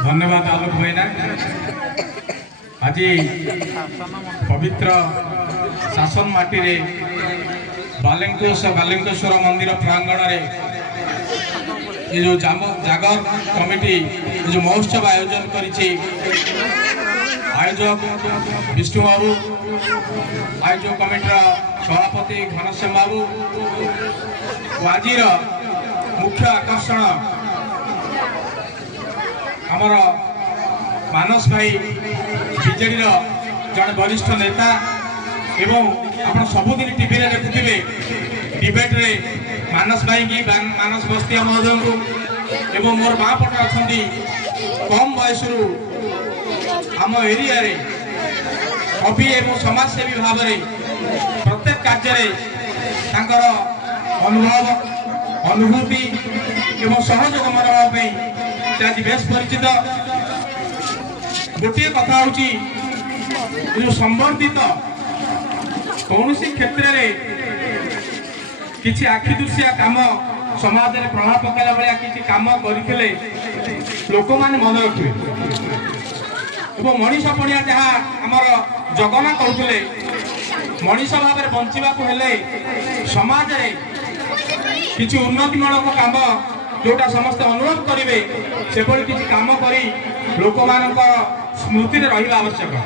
धन्यवाद आलोक भाईना। आज पवित्र शासन माटी रे बालेश्वर मंदिर प्रांगण रे ये जो जागर कमिटी जो महोत्सव आयोजन करिछि आयोजक विष्णु बाबू, आयोजक कमिटर सभापति घनश्याम बाबू, आज मुख्य आकर्षण आमर मानस भाई बीजेडी जड़े वरिष्ठ नेता एवं आप सबुदिन टीवी रे देखुथिबे डिबेट रे मानस भाई की मानस बस्तिया महोदय को एवं मोर माँ पट अच्छा कम बयस आम एरिया रे कवि एवं समाजसेवी भाव में प्रत्येक कार्य तांकर अनुभव अनुभूति एवं सहयोग मनोभाव आज बेस परिचित। गोटे कथा हूँ संबंधित कौन क्षेत्र में किसी आखि दृश्या काम समाज में प्रभाव पकाला भाया किसी कम करते लोक मैंने मन रखिए और मनीष पड़िया जहाँ आमर जगन्नाथ कहते मनीष भाव में बंचा हेले समाज में किसी उन्नतिमूलक काम जोटा समस्त अनुरोध करेंगे से किसी कम कर लोक मान स्मृति रहा आवश्यक।